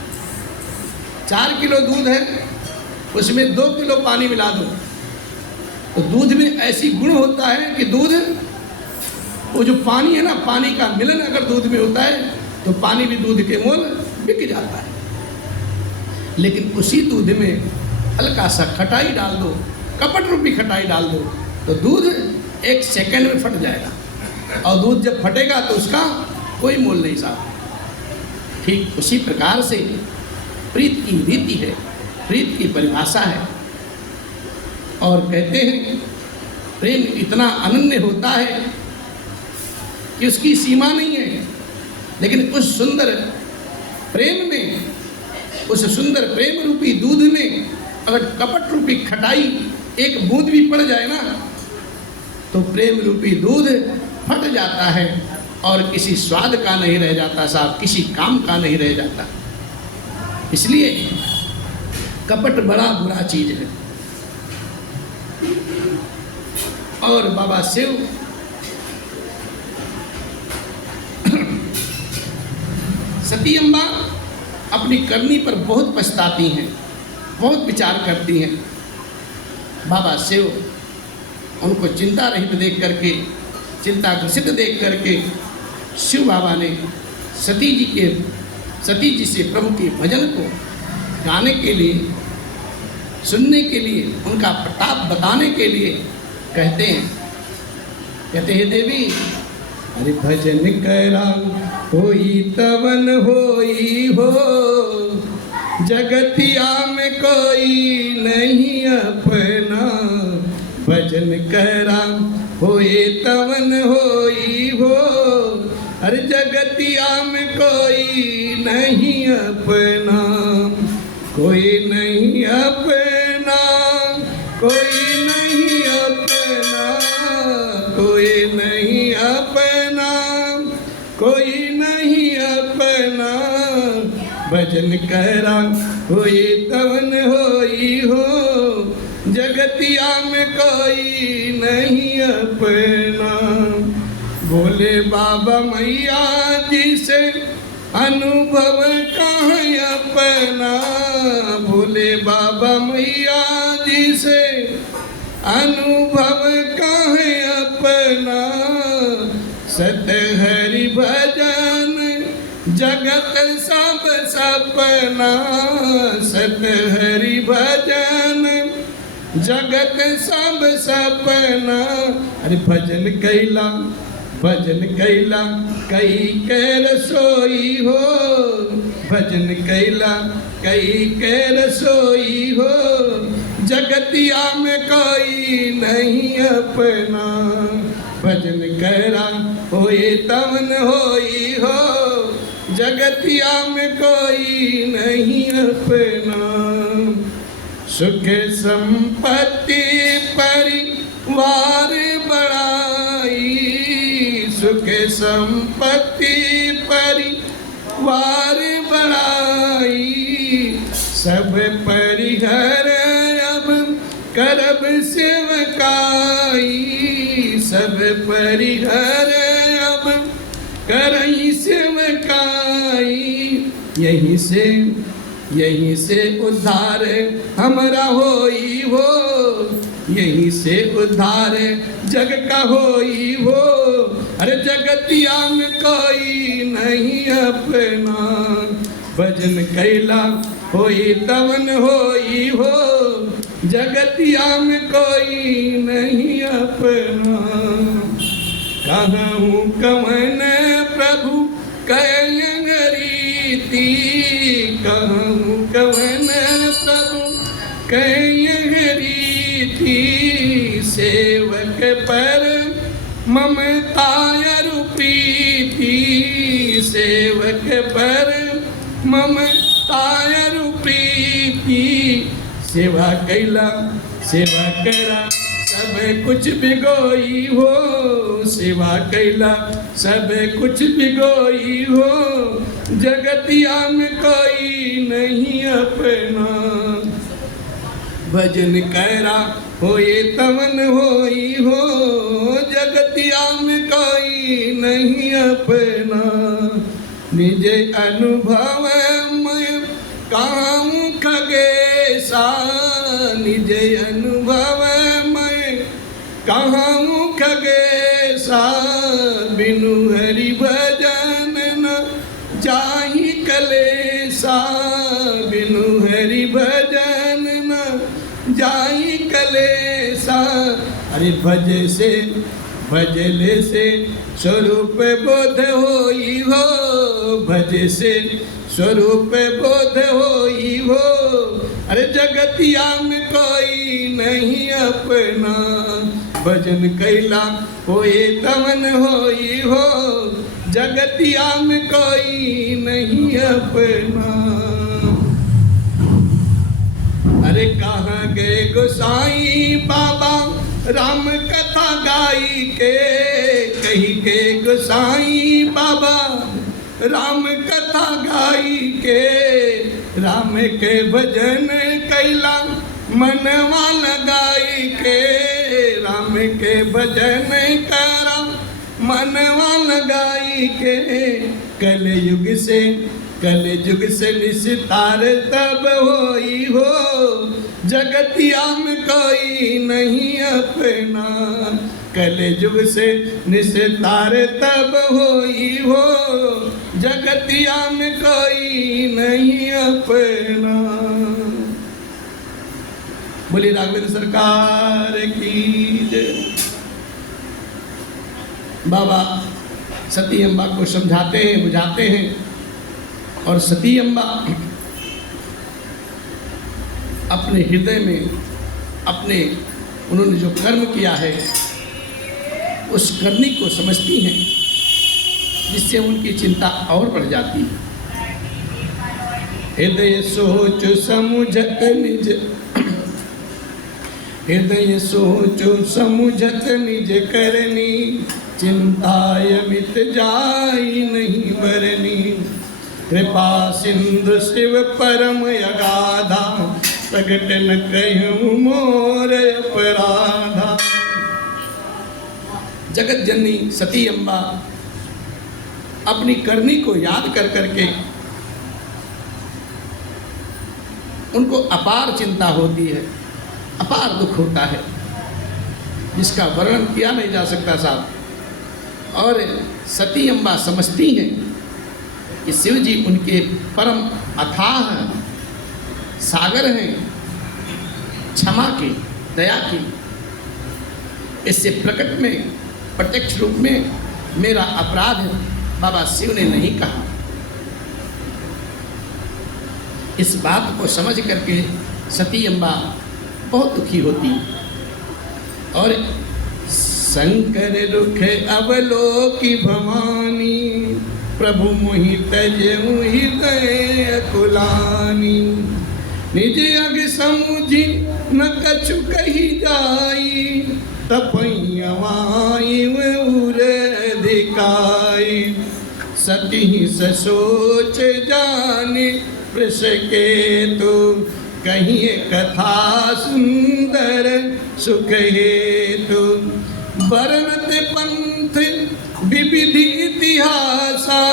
4 किलो दूध है, उसमें 2 किलो पानी मिला दो तो दूध में ऐसी गुण होता है कि दूध, वो जो पानी है ना, पानी का मिलन अगर दूध में होता है तो पानी भी दूध के मोल बिक जाता है। लेकिन उसी दूध में हल्का सा खटाई डाल दो, कपट रूपी खटाई डाल दो, तो दूध 1 सेकंड में फट जाएगा, और दूध जब फटेगा तो उसका कोई मोल नहीं साहब। ठीक उसी प्रकार से प्रीत की रीति है, प्रीत की परिभाषा है। और कहते हैं प्रेम इतना अनन्य होता है कि उसकी सीमा नहीं है। लेकिन उस सुंदर प्रेम में, उस सुंदर प्रेम रूपी दूध में अगर कपट रूपी खटाई एक बूंद भी पड़ जाए ना, तो प्रेम रूपी दूध फट जाता है और किसी स्वाद का नहीं रह जाता साहब, किसी काम का नहीं रह जाता। इसलिए कपट बड़ा बुरा चीज है। और बाबा शिव सती अम्बा अपनी करनी पर बहुत पछताती हैं, बहुत विचार करती हैं। बाबा शिव उनको चिंता रहित देख करके, चिंता ग्रसित देख करके शिव बाबा ने सती जी से प्रभु के भजन को गाने के लिए, सुनने के लिए, उनका प्रताप बताने के लिए कहते हैं देवी अरे भजन करा होई तवन होई हो, जगतिया में कोई नहीं अपना। भजन करा होए तवन होई हो, हर जगतिया में कोई नहीं अपना, कोई नहीं अपना, कोई नहीं अपना, कोई नहीं अपना, कोई नहीं अपना। भजन करा होए तवन होई हो, जगतिया में कोई नहीं अपना। बोले बाबा मैया जी से अनुभव कहाँ अपना, बोले बाबा मैया जी से अनुभव कहाँ अपना। सत हरि भजन जगत सब सपना, सत हरि भजन जगत सब सपना। अरे भजन कैला, भजन कैला कई के रसोई हो, भजन कैला कई के रसोई हो, जगतिया में कोई नहीं अपना। भजन करा होए तवन होई हो, जगतिया में कोई नहीं अपना। सुख संपत्ति परिवार बढ़ाई, सुख संपत्ति परिवार बढ़ाई, सब परिहर अब करब सेवकाई, सब परिहर अब करई सेवकाई। यहीं से उद्धार हमरा होई हो, यहीं से उद्धार जग का होई हो। अरे जगतिया में कोई नहीं अपना, भजन कैला होई तवन होई हो, जगतिया में कोई नहीं अपना। कहूँ कवन प्रभु कयंगरीति, कहूँ कवन प्रभु कयंगरीति। सेवक पर ममताय रूपीति, सेवक पर ममताय रूपीति। सेवा कैला सेवा करा सब कुछ बिगोई हो, सेवा कैला सब कुछ बिगोई हो, जगतिया में कोई नहीं अपना। भजन करा होए तवन होई हो, जगतिया में कोई नहीं अपना। निज अनुभव में काम खगेसा, निज अनुभव में कहाँ खगेसा। बिनु हरि भजन न जाहि कलेसा, बिनु हरि भजन न जाहि कलेसा। अरे भजले से स्वरूप बोध होई हो, भज से स्वरूप बोध होई हो। अरे जगतिया में कोई नहीं अपना, भजन कैला होए तवन होई हो, जगतिया में कोई नहीं अपना। अरे कहाँ गए गोसाई बाबा राम कथा गाई के, कहीं के गोसाई बाबा राम कथा गाई के, राम के भजन कैला मनवा लगाई के, राम के भजन करा मनवा लगाई के। कल युग से निस्तार तब होई हो, जगतिया में कोई नहीं अपना, कल युग से निस्तार तब होई हो, जगतिया में कोई नहीं अपना। बोली राघवेंद्र सरकार की जय। बाबा सती अम्बा को समझाते हैं, बुझाते हैं, और सती अम्बा अपने हृदय में अपने उन्होंने जो कर्म किया है उस करनी को समझती हैं, जिससे उनकी चिंता और बढ़ जाती है। हृदय सोच समुझत निज, हृदय सोच समुझत निज करनी, चिंताय मिट जाई नहीं बरनी। कृपा सिंधु शिव परम अगाधा, प्रगट न कहूँ मोर अपराधा। जगत जननी सती अम्बा अपनी करनी को याद कर करके उनको अपार चिंता होती है, अपार दुख होता है, जिसका वर्णन किया नहीं जा सकता साहब। और सती अम्बा समझती हैं कि शिव जी उनके परम अथाह सागर हैं, क्षमा के, दया की। इससे प्रकट में, प्रत्यक्ष रूप में मेरा अपराध बाबा शिव ने नहीं कहा। इस बात को समझ करके सती अम्बा बहुत दुखी होती। और शंकर रुख अवलोकी भवानी, प्रभु मोहि तजहु हृदय अकुलानी। निज अग समुझी न कछु कही जाई, तपैयावाई उर अधिकाई। सती ससोच जाने वृष के तो, कहीं कथा सुंदर सुख हेतु। वर्णत पंथ विविधि इतिहासा,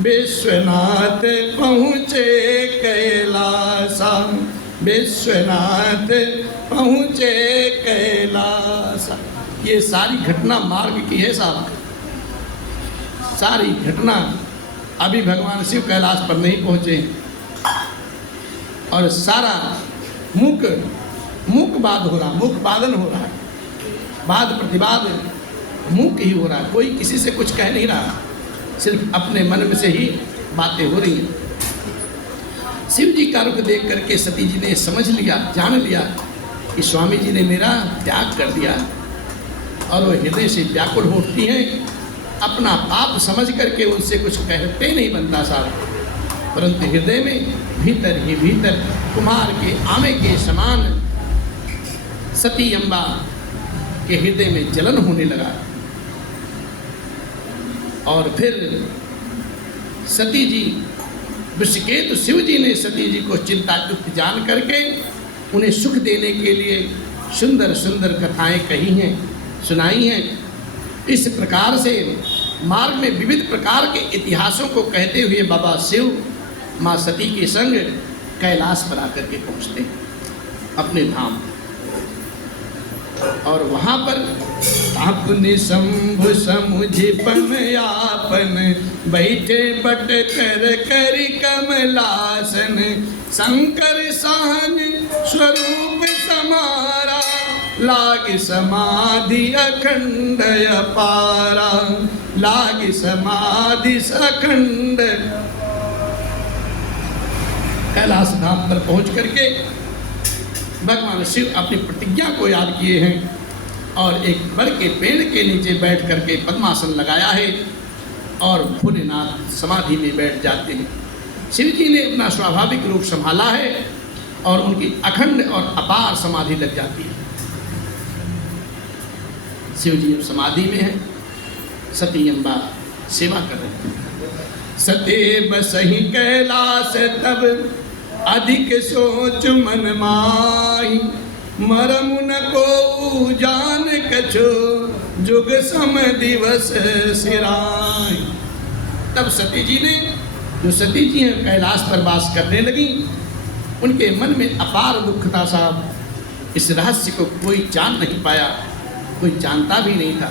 विश्वनाथ पहुँचे कैलासा, विश्वनाथ पहुँचे कैलासा। ये सारी घटना मार्ग की है साहब, सारी घटना। अभी भगवान शिव कैलाश पर नहीं पहुँचे और सारा मुक बाद हो रहा, मुक वादन हो रहा है, वाद प्रतिवाद मुक ही हो रहा है। कोई किसी से कुछ कह नहीं रहा, सिर्फ अपने मन में से ही बातें हो रही हैं। शिव जी का रुख देख करके सती जी ने समझ लिया, जान लिया कि स्वामी जी ने मेरा त्याग कर दिया, और वो हृदय से व्याकुल होती हैं। अपना पाप समझ करके उनसे कुछ कहते नहीं बनता साहब, परंतु हृदय में भीतर ही भीतर कुम्हार के आमे के समान सती अम्बा के हृदय में जलन होने लगा। और फिर सती जी, ऋषिकेतु शिव जी ने सती जी को चिंतायुक्त जान करके उन्हें सुख देने के लिए सुंदर सुंदर कथाएं कही हैं, सुनाई हैं। इस प्रकार से मार्ग में विविध प्रकार के इतिहासों को कहते हुए बाबा शिव माँ सती के संग कैलाश पर आकर के पहुँचते अपने धाम। और वहाँ पर अपने शंभु समुझपन यापन, बैठे बट कर करि कमलासन। शंकर सहन स्वरूप समारा, लागे समाधि अखंड अपारा, लागे समाधि अखंड। कैलाश धाम पर पहुंच करके भगवान शिव अपनी प्रतिज्ञा को याद किए हैं और एक बड़ के पेड़ के नीचे बैठ करके पद्मासन लगाया है और भोलेनाथ समाधि में बैठ जाते हैं। शिव जी ने अपना स्वाभाविक रूप संभाला है और उनकी अखंड और अपार समाधि लग जाती है। शिव जी अब समाधि में है, सती अम्बा सेवा कर रहे हैं। सते बसहि कैलाश तब अधिक सोच मन माही, मरम न को जान कछो जुग सम दिवस सिराई। तब सती जी ने, जो सती जी हैं कैलाश पर वास करने लगी, उनके मन में अपार दुख था साहब। इस रहस्य को कोई जान नहीं पाया, कोई जानता भी नहीं था।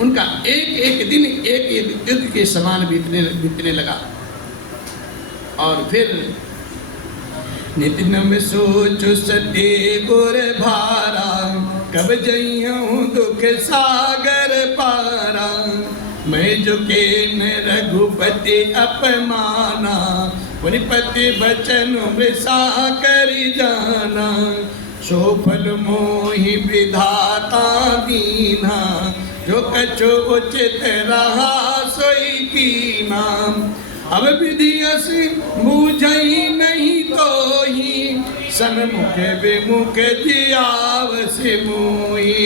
उनका एक एक दिन एक युग के समान बीतने लगा। और फिर नितिन में सोचो सते गुर भारा, कब जइहूँ दुख सागर पारा। मैं जो के न रघुपति अपमाना, मुनिपति बचन वृषा करि जाना। सो फल मोहि विधाता दीना, जो कछु उचित रहा सोई कीना। अब विधि अस बूझई नहीं तो ही, सन्मुख विमुख जियावस मोहि।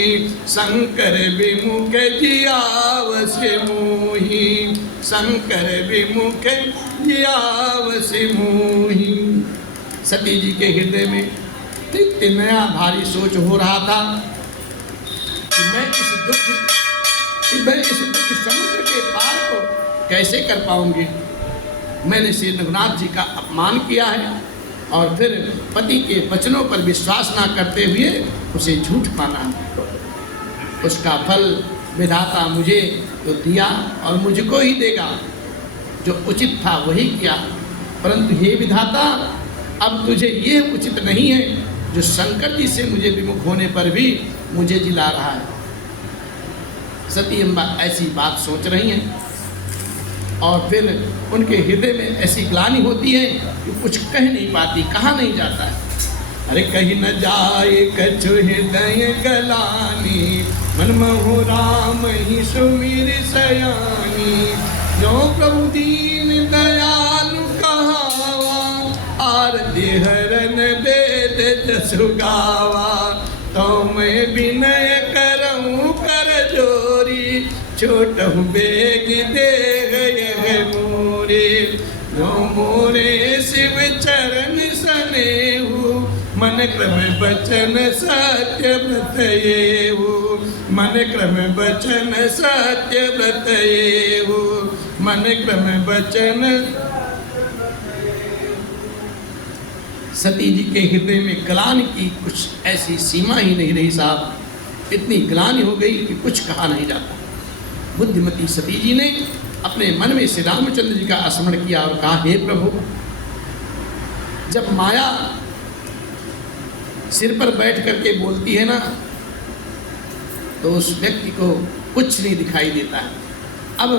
शंकर विमुख जियावस मोहि, शंकर विमुख जियावस मोहि। सती जी के हृदय में एक नया भारी सोच हो रहा था कि मैं इस दुख समुद्र के पार को कैसे कर पाऊंगी। मैंने श्री रघुनाथ जी का अपमान किया है और फिर पति के वचनों पर विश्वास ना करते हुए उसे झूठ माना है। उसका फल विधाता मुझे तो दिया और मुझको ही देगा। जो उचित था वही किया, परंतु हे विधाता, अब तुझे ये उचित नहीं है जो शंकर जी से मुझे विमुख होने पर भी मुझे जिला रहा है। सती अम्बा ऐसी बात सोच रही हैं और फिर उनके हृदय में ऐसी ग्लानि होती है कि कुछ कह नहीं पाती, कहा नहीं जाता है। अरे कहीं न जाए कछु हृदय गलानी, मन महु राम ही सुमिर सयानी। जो प्रभु दीन दयालु कहावा, आरती हरन वेद जसु गावा। तो मैं विनय करऊँ कर जोरी, छोटहु बेग दे गए मोरे। जो मोरे शिव चरण सनेहु, मन क्रम बचन सत्य व्रत येहु। मन क्रम बचन सत्य व्रत येहु, मन क्रम बचन। सती जी के हृदय में ग्लानि की कुछ ऐसी सीमा ही नहीं रही साहब। इतनी ग्लानि हो गई कि कुछ कहा नहीं जाता। बुद्धिमती सती जी ने अपने मन में श्री रामचंद्र जी का स्मरण किया और कहा, हे प्रभु, जब माया सिर पर बैठ करके बोलती है ना, तो उस व्यक्ति को कुछ नहीं दिखाई देता है। अब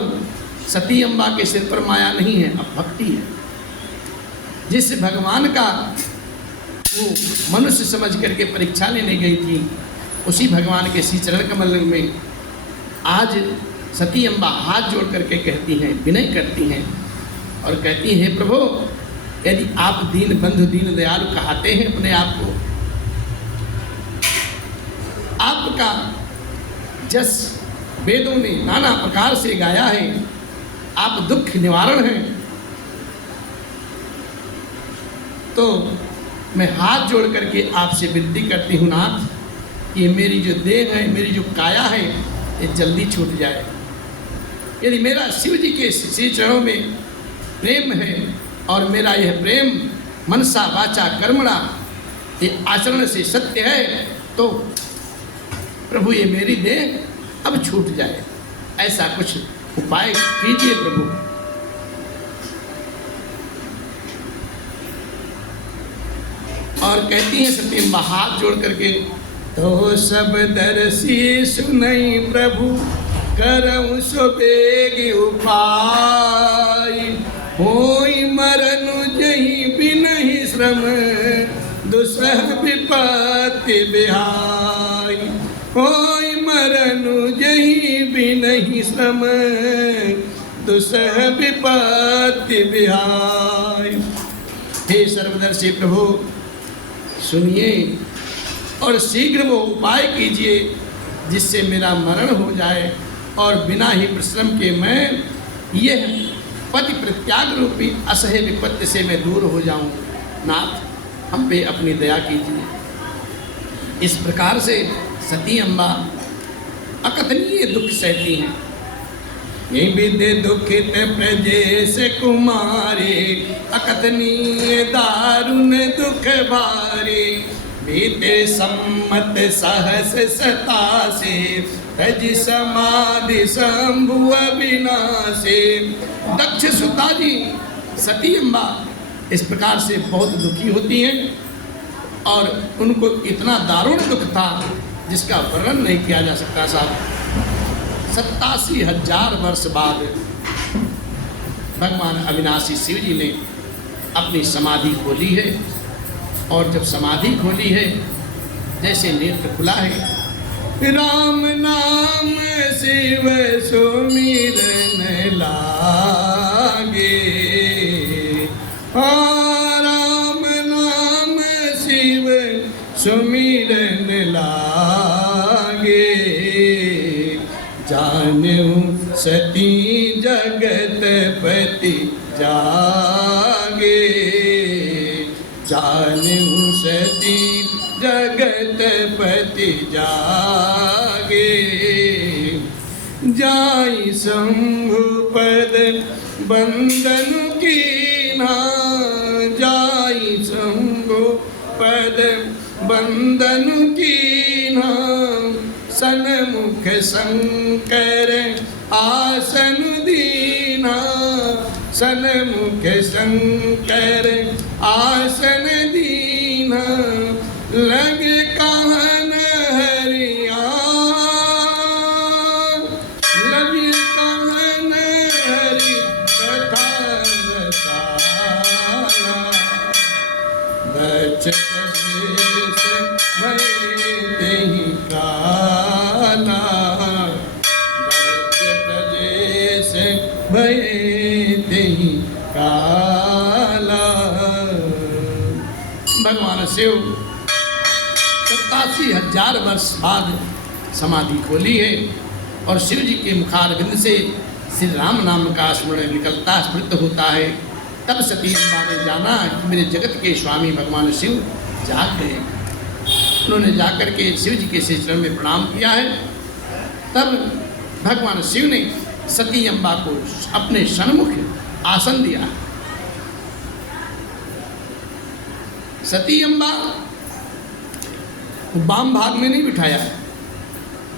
सती अम्बा के सिर पर माया नहीं है, अब भक्ति है। जिस भगवान का वो मनुष्य समझ करके परीक्षा लेने गई थी, उसी भगवान के श्री चरण कमल में आज सती अम्बा हाथ जोड़ करके कहती हैं, विनय करती हैं और कहती हैं, हे प्रभु, यदि आप दीन बंधु दीन दयालु कहते हैं अपने आप को, आपका जस वेदों ने नाना प्रकार से गाया है, आप दुख निवारण हैं, तो मैं हाथ जोड़ करके आपसे विनती करती हूँ नाथ, कि मेरी जो देह है, मेरी जो काया है, ये जल्दी छूट जाए। यदि मेरा शिव जी के श्री चरणों में प्रेम है और मेरा यह प्रेम मनसा वाचा कर्मणा ये आचरण से सत्य है, तो प्रभु ये मेरी देह अब छूट जाए। ऐसा कुछ उपाय कीजिए प्रभु। और कहती हैं सती अम्बा हाथ जोड़ करके तो सब दर्शी सुनई प्रभु करऊँ सो बेग उपाय। होई मरनु जही बिनहि श्रम दुसह विपत्ति बिहाय। होई मरनु जही बिनहि श्रम दुसह विपत्ति बिहाय। हे सर्वदर्शी प्रभु सुनिए और शीघ्र वो उपाय कीजिए जिससे मेरा मरण हो जाए और बिना ही परिश्रम के मैं यह पति प्रत्याग रूपी असह्य विपत्ति से मैं दूर हो जाऊं। नाथ हम पे अपनी दया कीजिए। इस प्रकार से सती अम्बा अकथनीय दुख सहती हैं। ये विदे दुखित प्रजेश कुमारी अकथनीय दारुण दुख भारी। बीते सम्मत सहस 87 तज समाधि शंभु अविनाशी। दक्ष सुता जी सती अम्बा इस प्रकार से बहुत दुखी होती हैं और उनको इतना दारुण दुख था जिसका वर्णन नहीं किया जा सकता। साहब 87,000 वर्ष बाद भगवान अविनाशी शिव जी ने अपनी समाधि खोली है और जब समाधि खोली है जैसे नेत्र खुला है, राम नाम शिव सुमिरन लागे। राम नाम शिव सुमिरन लागे। जानूं सती जगत पति जागे। जानूं सती जगत पति जागे। जाई शंभु पद बंदन कीना। जाई शंभु पद बंदन कीना। सन्मुख शंकर आसन दीना। सन्मुख शंकर आसन दीना। लग कहन हरिया। लग कहन हरि कथा बताना। बचत देश भई काला। बचत देश भई काला। भगवान शिव 87,000 वर्ष बाद समाधि खोली है और शिव जी के मुखारविंद से श्री राम नाम का स्मरण निकलता स्मृत होता है। तब सती अम्बा ने जाना कि मेरे जगत के स्वामी भगवान शिव जाग गए। उन्होंने जाकर के शिव जी के चरण में प्रणाम किया है। तब भगवान शिव ने सती अम्बा को अपने सन्मुख आसन दिया। सती अम्बा वाम भाग में नहीं बिठाया,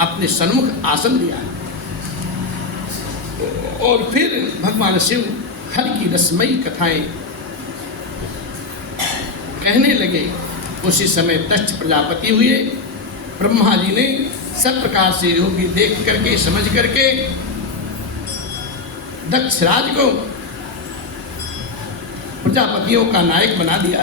अपने सन्मुख आसन दिया और फिर भगवान शिव हरि की रसमयी कथाएं कहने लगे। उसी समय दक्ष प्रजापति हुए। ब्रह्मा जी ने सब प्रकार से योगी देख करके समझ करके दक्ष राज को प्रजापतियों का नायक बना दिया।